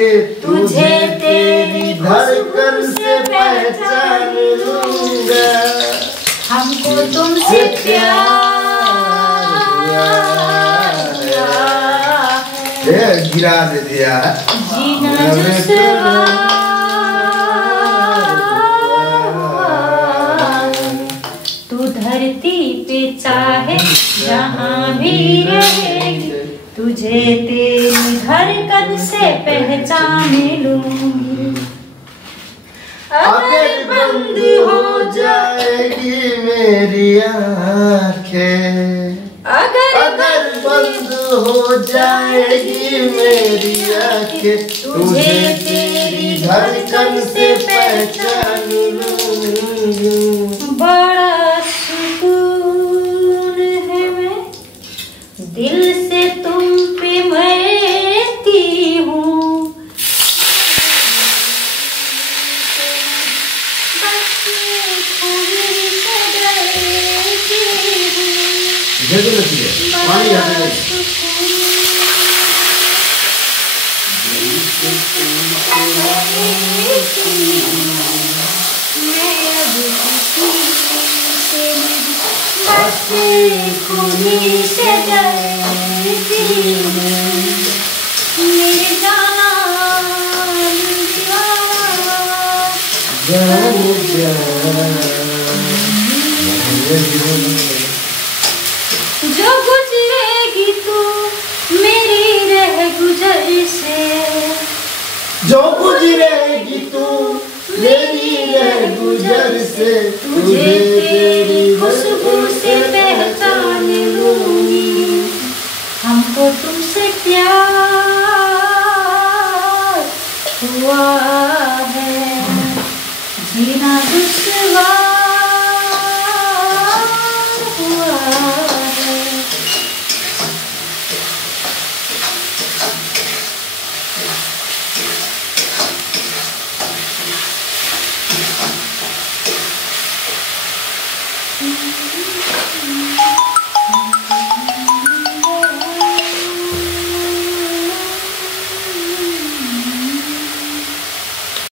के तुझे तेरी धड़कन से पहचान लूंगा। हमको तुमसे प्यार गिरा दे दिया जीना दुश्वार। तू धरती पे चाहे जहाँ भी रहेगी, तुझे तेरी धड़कन से पहचान लूंगी। अगर बंद हो जाएगी मेरी आँखें, अगर बंद हो जाएगी मेरी आँखें, तुझे तेरी धड़कन से पहचान लूंगी। बड़ा सुकून है मैं दिल से तुम पे मरती हूँ। पानी जो गुजरेगी तू मेरी रह गुजर से, जो गुजरेगी तू मेरी रह गुजर से, तुझे तेरी खुशबू से पहचान लूंगी। हमको तुमसे प्यार हुआ है, जीना दुश्वार हुआ है।